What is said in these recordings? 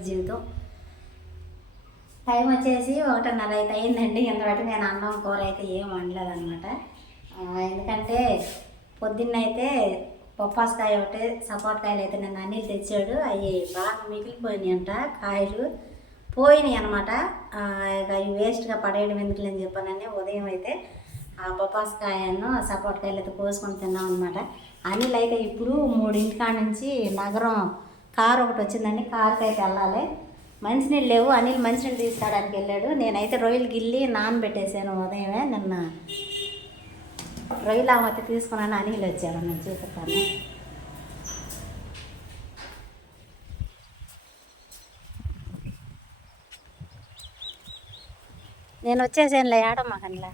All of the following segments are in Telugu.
హడావిడి జీవితం. టైం వచ్చేసి ఒకటిన్నర అయితే అయిందండి. ఇంతవరకు నేను అన్నం కూర అయితే ఏం వండలేదు అనమాట ఎందుకంటే పొద్దున్నైతే పప్పాసకాయ ఒకటి సపోటకాయలు అయితే నేను అన్నీ తెచ్చాడు. అవి బాగా మిగిలిపోయినాయి అంట కాయలు పోయినాయి అనమాట అవి వేస్ట్గా పడేయడం ఎందుకులని చెప్పానని ఉదయం అయితే ఆ బొప్పాసకాయను సపోటకాయలు అయితే కోసుకొని తిన్నాం అనమాట అనిల్ అయితే ఇప్పుడు మూడింటికాడ నుంచి నగరం కారు ఒకటి వచ్చిందండి కారుకి అయితే వెళ్ళాలి. మంచినీళ్ళు లేవు అనిల్ మంచినీళ్ళు తీసుకోవడానికి వెళ్ళాడు. నేనైతే రొయ్యలు గిల్లి నానబెట్టేసాను ఉదయమే నిన్న. రొయ్యలు ఆమె తీసుకున్నాను అనిల్ వచ్చాడు నేను చూపిస్తాను నేను వచ్చేసానులే ఏడమ్మకంలా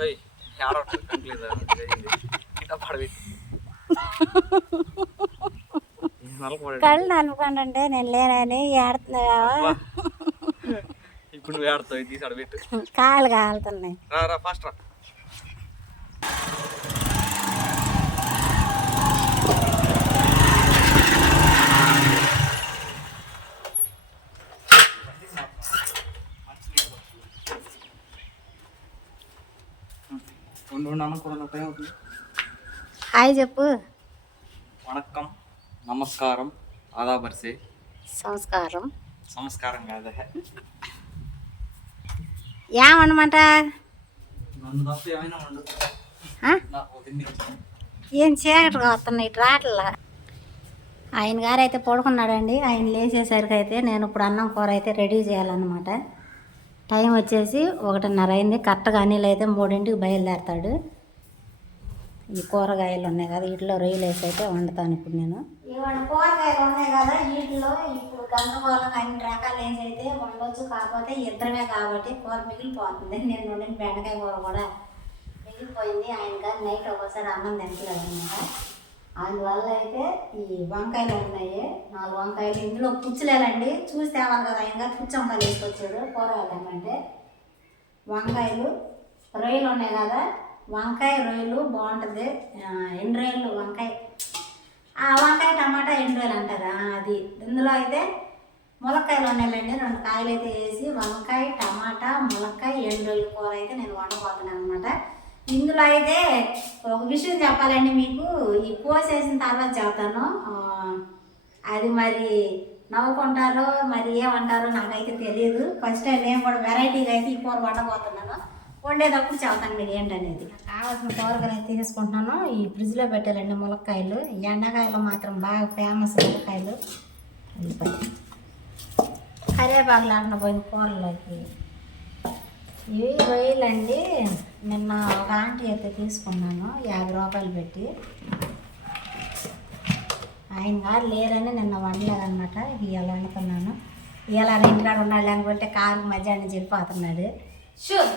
ఓయ్ ఆడవట్లేదు కంప్లీట్ అయింది ఇంకా పడబెట్టి నలపడండి కళ్ళు నలుపుకోండి నేను లేనని ఏడుతున్నావా ఇప్పుడు నువ్వు ఆడుతావు తీసి ఆడబెట్టు. కాళ్ళు కాలుతున్నాయి. రా రా ఫాస్ట్ రా. హాయ్ చెప్పు. వణక్కం నమస్కారం ఆదాబర్సే. సంస్కారం. సంస్కారం కాదా. ఏమన్నమాట? నన్ను తప్ప ఏమైనా ఉండు ఆ? నాకు తిండి ఇచ్చి. ఏం చీకటిగా వస్తున్నాయి ఇటు రాట్లా. ఆయన గారు అయితే పడుకున్నాడండి. ఆయన లేచేసరికి అయితే నేను ఇప్పుడు అన్నం కూర అయితే రెడీ చేయాలన్నమాట. టైం వచ్చేసి ఒకటిన్నర అయింది. కరెక్ట్గా అనిల్ అయితే మూడింటికి బయలుదేరతాడు. ఈ కూరగాయలు ఉన్నాయి కదా వీటిలో రొయ్యలు వేసి అయితే వండుతాను ఇప్పుడు నేను. ఇవన్నీ కూరగాయలు ఉన్నాయి కదా. వీటిలో ఇప్పుడు గందరగోళం అన్ని రకాలు ఏదైతే అయితే వండొచ్చు కాకపోతే ఇద్దరమే కాబట్టి కూర మిగిలిపోతుంది. నేను వండిన బెండకాయ కూర కూడా మిగిలిపోయింది. ఆయన కానీ నైట్ ఒకసారి అన్నం తింటలేదు అనమాట. అందువల్ల అయితే ఈ వంకాయలు ఉన్నాయి. నాలుగు వంకాయలు. ఇందులో పుచ్చలేదండి చూసి తేవాలి కదా ఆయన గారు పుచ్చి వంకాయలు తీసుకొచ్చాడు కూరగాయలు ఏమంటే వంకాయలు రొయ్యలు ఉన్నాయి కదా. వంకాయ రొయ్యలు బాగుంటుంది. ఆ, ఎండు రొయ్యలు వంకాయ ఆ వంకాయ టమాటా ఎండు రొయ్యలు అంటారా. అది. ఇందులో అయితే ములక్కాయలు ఉన్నాయండి రెండు కాయలు అయితే వేసి వంకాయ టమాటా ములక్కాయ ఎండు కూర అయితే నేను వండబోతున్నాను అనమాట ఇందులో అయితే ఒక విషయం చెప్పాలండి మీకు. ఈ కోసేసిన తర్వాత చెప్తాను. అది మరి నవ్వుకుంటారో మరి ఏమంటారో నాకైతే తెలియదు. ఫస్ట్ టైం నేను కూడా వెరైటీగా అయితే ఈ కూర వండబోతున్నాను. వండేటప్పుడు చెప్తాను మీరు ఏంటనేది కావాల్సిన కూరగాయలు అయితే తీసుకుంటున్నాను. ఈ ఫ్రిడ్జ్లో పెట్టాలండి ములక్కాయలు. ఎండకాయలు మాత్రం బాగా ఫేమస్ ములక్కాయలు. వెళ్ళిపోయి కరివేపాకులు పోయింది కూరలోకి ఇవి రొయ్యలండి నిన్న ఒక ఆంటీ అయితే తీసుకున్నాను. యాభై రూపాయలు పెట్టి. ఆయన గారు లేరని నిన్న వండలేదన్నమాట. ఇవాళ వండుతున్నాను. ఇవాళ ఇంటికాడ ఉండాలి అనుకుంటే కారు మధ్యాహ్నం చెప్పిపోతున్నాడు షూర్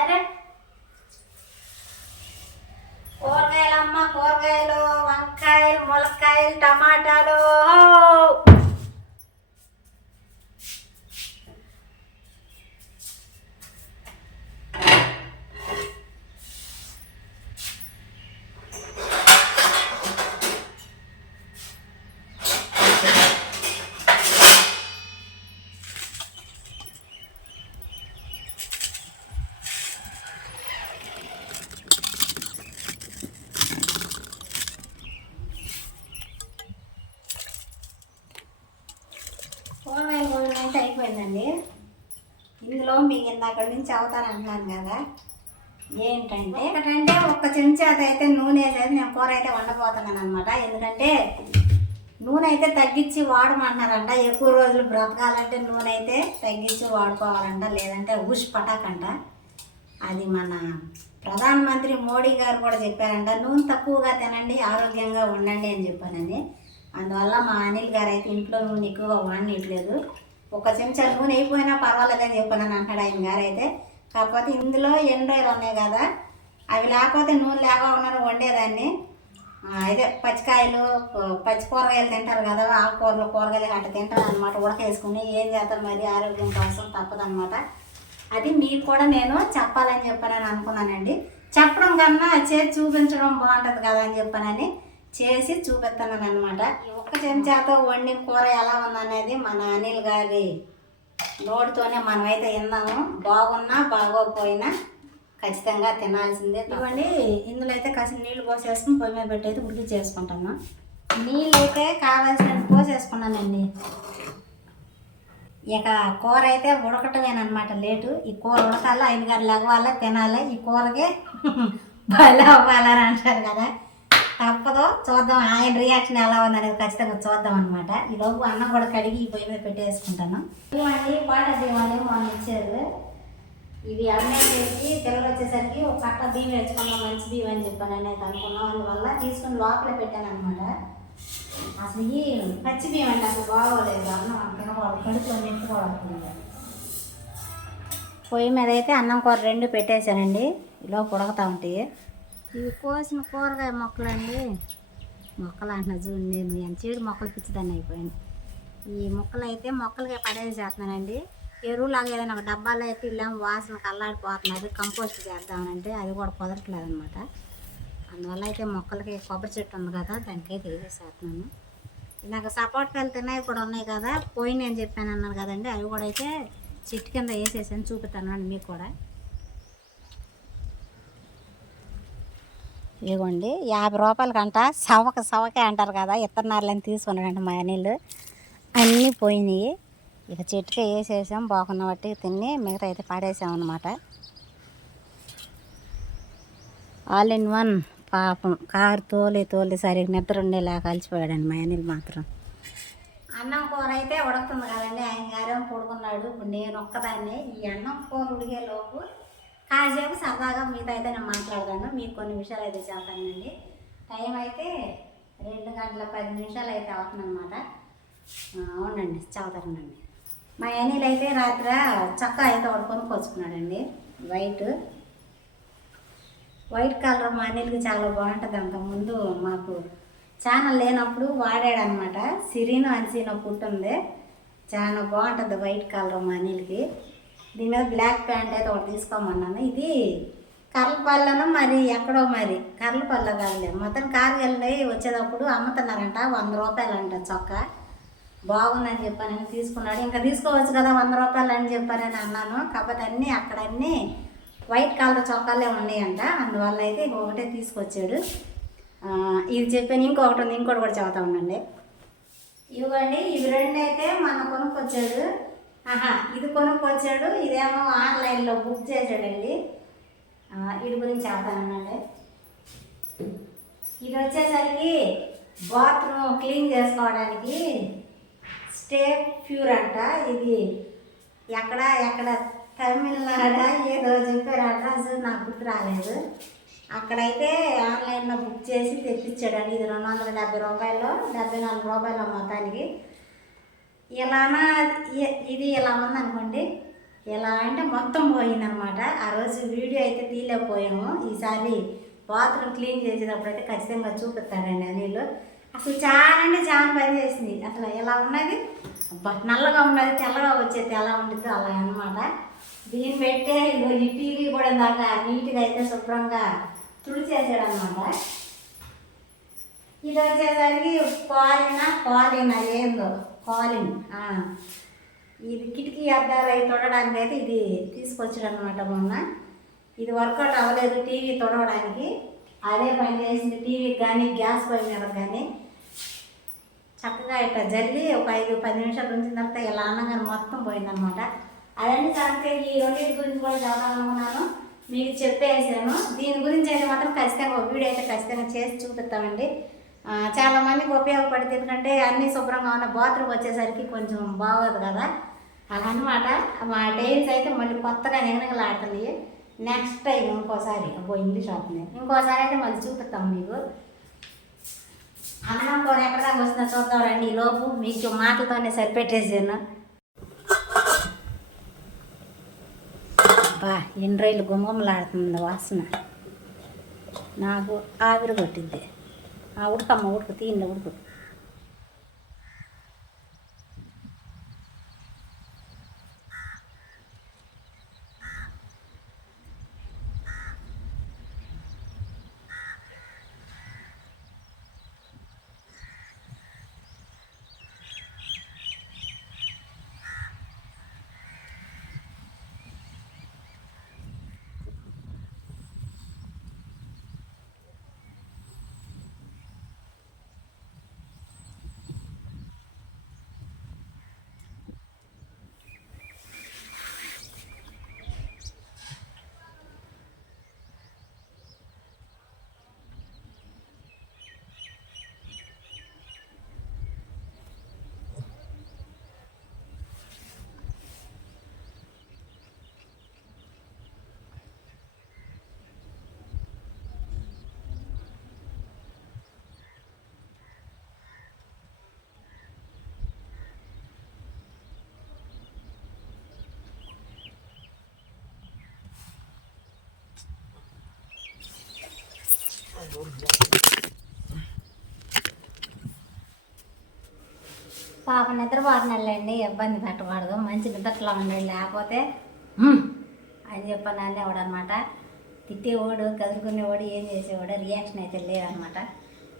అరే కూరగాయలు అమ్మ కూరగాయలు వంకాయలు ములక్కాయలు టమాటాలు కూరగాయలు కోయడం అయితే అయిపోయిందండి ఇందులో మీకు ఇందాక నుంచి అవుతాను అంటున్నాను కదా. ఏంటంటే? ఒకటంటే ఒక్క చెంచాత అయితే నూనె వేసేది నేను కూర అయితే వండబోతున్నాను అనమాట ఎందుకంటే నూనె అయితే తగ్గించి వాడమంటున్నారంట ఎక్కువ రోజులు బ్రతకాలంటే నూనె అయితే తగ్గించి వాడుకోవాలంట లేదంటే ఉష్ పటాకంట. అది మన ప్రధానమంత్రి మోడీ గారు కూడా చెప్పారంట నూనె తక్కువగా తినండి ఆరోగ్యంగా ఉండండి అని చెప్పానని అందువల్ల మా అనిల్ గారు అయితే ఇంట్లో నూనె ఎక్కువగా వాడనట్లేదు ఒక చెంచా నూనె అయిపోయినా పర్వాలేదని చెప్పానని అంటాడు ఆయన గారు అయితే కాకపోతే ఇందులో ఎండ్రాయిలు ఉన్నాయి కదా అవి లేకపోతే నూనె లేకుండా వండేదాన్ని. ఆ, ఇదే పచ్చికాయలు పచ్చి కూరగాయలు తింటారు కదా ఆకుకూరలు కూరగాయలు అట్లా తింటారు అనమాట ఉడకేసుకుని. ఏం చేస్తారు మరి? ఆరోగ్యం కోసం తప్పదనమాట అది మీకు కూడా నేను చెప్పాలని చెప్పానని అనుకున్నానండి. చెప్పడం కన్నా చేసి చూపించడం బాగుంటుంది కదా అని చెప్పానని చేసి చూపిస్తున్నాను అనమాట ఈ ఒక్క చెంచాతో వండిన కూర ఎలా ఉందనేది మన అనిల్ గారి నోటితోనే మనమైతే విన్నాము. బాగున్నా బాగోకపోయినా ఖచ్చితంగా తినాల్సిందే ఇవ్వండి ఇందులో అయితే కాసిన నీళ్ళు పోసేసుకుని పొయ్యి మీద పెట్టి అయితే ఉడికి చేసుకుంటాను నీళ్ళు అయితే కావాల్సిన పోసేసుకున్నానండి. ఇక కూర అయితే ఉడకటమేనమాట లేటు. ఈ కూర ఉడకాలి ఆయన గారు లెగవాలి తినాలి. ఈ కూరకి బలి అవ్వాలని అంటారు కదా. తప్పదు. చూద్దాం. ఆయన రియాక్షన్ ఎలా ఉందనేది ఖచ్చితంగా చూద్దాం అనమాట ఈలోపు అన్నం కూడా కడిగి ఈ పొయ్యి మీద పెట్టేసుకుంటాను. ఇవ్వండి పాట దీవాలి మనం ఇచ్చేది ఇవి అన్నీ చేసి పిల్లలు వచ్చేసరికి ఒక కట్ట బియ్యం వేసుకున్నాం మంచి బియ్యం అని చెప్పాను అనేది అనుకున్నాం. అందువల్ల తీసుకుని లోపల పెట్టాను అనమాట అసలు ఈ పచ్చి బియ్యం అంటే అసలు బాగోలేదు. అన్నం తినకూడదు. కడుపులో నెట్టుకోవాలి పొయ్యి మీద అయితే అన్నం కూర రెండు పెట్టేశానండి. ఇలా ఉడకతా ఉంటాయి ఇవి కోసిన కూరగాయ మొక్కలండి. మొక్కలు అంటున్నా చూడండి నేను ఎంత చెడు మొక్కలు పిచ్చిదాన్ని అయిపోయాను. ఈ మొక్కలు అయితే మొక్కలకే పడేసేస్తున్నానండి ఎరువులాగా ఏదైనా ఒక డబ్బాలో అయితే ఇల్లాం వాసన కల్లాడిపోతున్నది కంపోస్ట్ చేద్దామనంటే అది కూడా కుదరట్లేదు అనమాట అందువల్ల అయితే మొక్కలకి కొబ్బరి చెట్టు ఉంది కదా దానికైతే వేసేస్తున్నాను నాకు సపోర్ట్ కాయలు తిన్నాయి కూడా ఉన్నాయి కదా పోయినాయి చెప్పాను అన్నాను కదండి అవి కూడా అయితే చెట్టు కింద వేసేసాను చూపిస్తాను అండి మీకు కూడా. ఇదిగోండి యాభై రూపాయలకంట సవక సవకే అంటారు కదా ఇత్తనారులని తీసుకున్నాడంట మా అనిల్. అన్నీ పోయినాయి. ఇక చెట్టుకే వేసేసాం బాగున్న బట్టి తిని మిగతా అయితే పడేసాం అనమాట ఆల్ ఇన్ వన్ పాపం కారు తోలి తోలి సరిగ్గా నిద్ర ఉండేలా కలిసిపోయాడండి మా అనిల్ మాత్రం. అన్నం కూర అయితే ఉడుకుతుంది కదండి ఆయన గారేమో పడుకున్నాడు. ఇప్పుడు నేను ఒక్కదాన్ని ఈ అన్నం కూర ఉడిగే లోపు కాసేపు సరదాగా మీతో అయితే నేను మాట్లాడతాను. మీకు కొన్ని విషయాలు అయితే చెప్తానండి టైం అయితే రెండు గంటల పది నిమిషాలు అయితే అవుతుందన్నమాట. అవునండి చదువుతానండి. మా అనిల్ అయితే రాత్రి చక్క అయితే ఒకటి కొనుక్కొచ్చుకున్నాడండి వైట్. వైట్ కలర్ మా అనిల్కి చాలా బాగుంటుంది అంతకుముందు ముందు మాకు. ఛానల్ లేనప్పుడు వాడాడు అనమాట సిరీను అన్సీనో పుట్టు ఉంది చాలా బాగుంటుంది వైట్ కలర్ మా అనిల్కి. దీని మీద బ్లాక్ ప్యాంట్ అయితే ఒకటి తీసుకోమన్నాను. ఇది కర్లపల్లను మరి ఎక్కడో మరి కర్లపల్ల కాదులే. మొత్తం కారు వెళ్ళి వచ్చేటప్పుడు అమ్ముతున్నారంట. వంద రూపాయలంట చొక్క. బాగుందని చెప్పానని తీసుకున్నాడు. ఇంకా తీసుకోవచ్చు కదా వంద రూపాయలు అని చెప్పానని అన్నాను. కాకపోతే అన్నీ అక్కడ అన్నీ వైట్ కలర్ చొక్కాలే ఉన్నాయంట. అందువల్ల అయితే ఇంకొకటే తీసుకొచ్చాడు. ఇది చెప్పాను. ఇంకొకటి ఉంది. ఇంకోటి కూడా చెబుతా ఉండండి. ఇవ్వండి. ఇవి రెండు అయితే మన కొనుక్కొచ్చాడు. ఆహా ఇది కొనుక్కొచ్చాడు ఇదేమో ఆన్లైన్లో బుక్ చేశాడండి. ఆ, వీటి గురించి చెప్తానండి ఇది వచ్చేసరికి బాత్రూమ్ క్లీన్ చేసుకోవడానికి స్టే ప్యూర్ అంట. ఇది ఎక్కడ ఎక్కడ తమిళనాడు ఏదో చెప్పారు అడ్రస్ నాకు గుర్తు రాలేదు. అక్కడైతే ఆన్లైన్లో బుక్ చేసి తెప్పించాడండి. ఇది రెండు వందల డెబ్బై రూపాయలు డెబ్బై నాలుగు రూపాయల మొత్తానికి. ఇలానా ఇది ఇలా ఉందనుకోండి. ఇలా అంటే మొత్తం పోయిందనమాట. ఆ రోజు వీడియో అయితే తీయలేకపోయాము. ఈసారి బాత్రూమ్ క్లీన్ చేసేటప్పుడు అయితే ఖచ్చితంగా చూపిస్తాడండి అనిల్ అసలు చాలా అంటే చాలా పని చేసింది. అసలు ఎలా ఉన్నది? అబ్బా నల్లగా ఉన్నది తెల్లగా వచ్చేది ఎలా ఉంటుందో అలా అన్నమాట. దీన్ని పెట్టే ఈ టీవీ కూడా దాకా నీట్గా అయితే శుభ్రంగా తుడిచేసాడు అనమాట ఇది వచ్చేసరికి పాలినా పాలినా ఏందో. కాలిన్ ఇది కిటికీ అద్దాలు అవి తొడడానికి అయితే ఇది తీసుకొచ్చాడు అనమాట మొన్న. ఇది వర్కౌట్ అవ్వలేదు టీవీ తొడవడానికి. అదే పని చేసింది టీవీకి కానీ గ్యాస్ పొయ్యి మీద కానీ చక్కగా ఇట్లా జల్లి ఒక ఐదు పది నిమిషాలు ఉంచిన తర్వాత ఇలా అనగానే మొత్తం పోయిందనమాట అవన్నీ కనుక ఈ రెండింటి గురించి కూడా చదవాలనుకున్నాను అనుకున్నాను మీకు చెప్పేసాను. దీని గురించి అయితే మాత్రం ఖచ్చితంగా ఒక వీడియో అయితే ఖచ్చితంగా చేసి చూపిస్తామండి. చాలామందికి చాలా మందికి ఉపయోగపడుతుంది. ఎందుకంటే అన్ని శుభ్రంగా ఉన్న బాత్రూమ్ వచ్చేసరికి కొంచెం బాగోదు కదా. అలా అనమాట మా డైరీస్ అయితే మళ్ళీ కొత్తగా నిగనగలాడుతున్నాయి. నెక్స్ట్ టైం ఇంకోసారి అబ్బో ఇంగ్లీష్ అవుతుంది ఇంకోసారి అయితే మళ్ళీ చూపిస్తాం మీకు. అన్నం కూర ఎక్కడ వస్తుందో చూద్దాం రండి ఈ లోపు. మీకు మాటలతోనే సరిపెట్టేసాను బా ఎన్ని రైలు వాసన. నాకు ఆవిరి కొట్టింది. ఆ ఉడకమ్మ ఉడుకు తీయండి ఉడుకు పాప నిద్రపోతున్నాళ్ళండి ఇబ్బంది పెట్టకూడదు మంచి నిద్రలో ఉండండి లేకపోతే అని చెప్పని అనేవాడు అనమాట తిట్టేవాడు కదులుకునేవాడు ఏం చేసేవాడు రియాక్షన్ అయితే లేదనమాట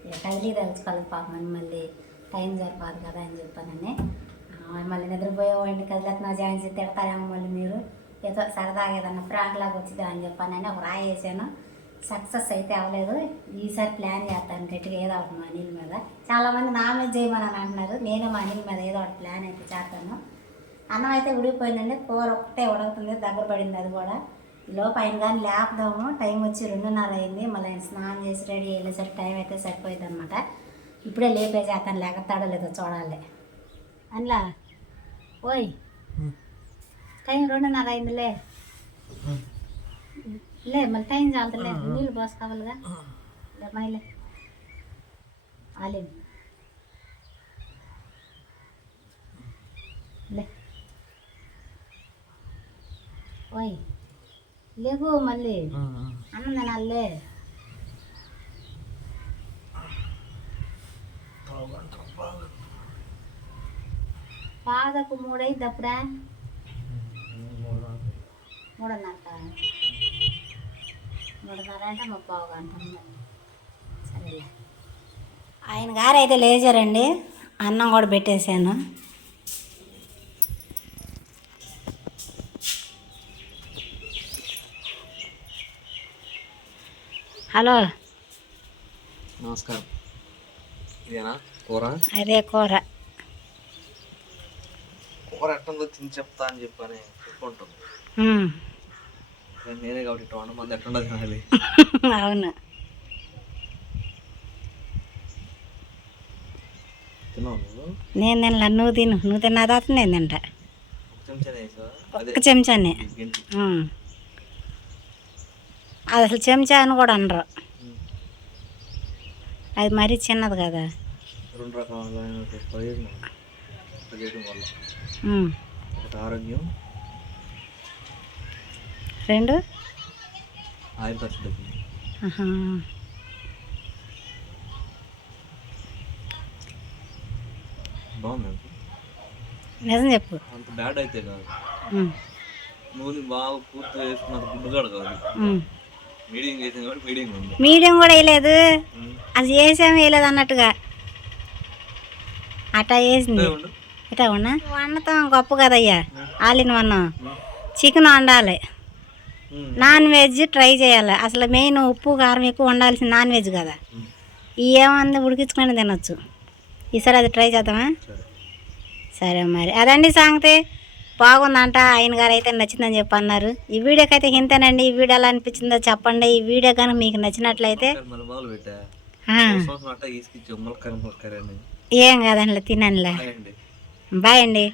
ఇక కదిలి తలుచుకోలేదు పాపం మళ్ళీ టైం సరిపోదు కదా అని చెప్పానని మళ్ళీ నిద్రపోయేవాడిని కదిలేస్తున్నా జాయిన్ చేసి తిడతారేమో మళ్ళీ మీరు. ఏదో సరదాగా ఏదన్నా ఫ్రాక్ లాగా వచ్చిందా అని చెప్పానని ఒక రాయి వేసాను. సక్సెస్ అయితే అవ్వలేదు. ఈసారి ప్లాన్ చేస్తాను గట్టిగా ఏదో ఒకటి మా అనిల్ మీద. చాలామంది నా మీద చేయమని అని అంటున్నారు. నేను మా అనిల్ మీద ఏదో ఒకటి ప్లాన్ అయితే చేస్తాను అన్నం అయితే ఉడికిపోయిందండి. కూర ఒక్కటే ఉడుకుతుంది. దగ్గర పడింది అది కూడా. లోపు ఆయన కానీ లేపుదాము. టైం వచ్చి రెండున్నర అయింది. మళ్ళీ ఆయన స్నానం చేసి రెడీ వెళ్ళేసరికి టైం అయితే సరిపోయింది అనమాట ఇప్పుడే లేపేసి అతను లేకపోతాడో లేదో చూడాలి. అందులా ఓయ్. టైం రెండున్నర అయిందిలే. లే మళ్ళీ టైం చాలతలే నీళ్ళు పోసుకోవాలిగా లే మైలే ఆలిం లే ఓయ్ లేవు మళ్ళీ అన్నం తినాలే పాదకు మూడైంది అప్పుడా మూడున్నర మూడున్నర అంటే ముప్పై గంట. సరేలే. ఆయన గారు అయితే లేచారండి అన్నం కూడా పెట్టేశాను. హలో. నమస్కారం. ఇదేనా? కూర? అదే కూర. కూర ఎట్టుందో తిని చెప్తా అని చెప్పని చెప్పుకుంటుంది. నేను కాబట్టి ఇట్లా మంది తినాలి అవును. నేను తినలా. నువ్వు తిను. నువ్వు తిన్నా తర్వాత నేను తింటా. ఒక చెంచా వేసా అదే. ఒక చెంచానే. అది అసలు చెంచా అని కూడా అనరు. అది మరీ చిన్నది కదా. రెండు. ఒకటి ఆరోగ్యం రెండు ఆయిల్ ఖర్చు తగ్గింది ఆహా. బాగుంది నాకు. నిజం చెప్పు అంత బ్యాడ్ అయితే కాదు. నూనె బాగా పూర్తి వేసుకున్నంత కాదు. మీడియం చేసింది కాబట్టి మీడియం ఉంది మీడియం కూడా వేయలేదు. అది వేసాము వేయలేదు అన్నట్టుగా అట్టా వేసింది ఇదే ఉండు. ఇటా ఉన్నా వండతాం గొప్ప కదయ్యా ఆలిన వన్నాం చికెన్ వండాలి. నాన్ వెజ్ ట్రై చేయాలి. అసలు మెయిన్ ఉప్పు కారం ఎక్కువ వండాల్సిన నాన్ వెజ్ కదా. ఏమంది ఉడికించుకొని తినొచ్చు. ఈసారి అది ట్రై చేద్దామా? సరే. మరి. అదండి సంగతి. బాగుందంట. ఆయన గారు అయితే నచ్చిందని చెప్పి అన్నారు. ఈ వీడియోకి అయితే ఇంతేనండి. ఈ వీడియో ఎలా అనిపించిందో చెప్పండి. ఈ వీడియో కానీ మీకు నచ్చినట్లయితే ఏం కాదండి తినండిలే బాయ్ అండి.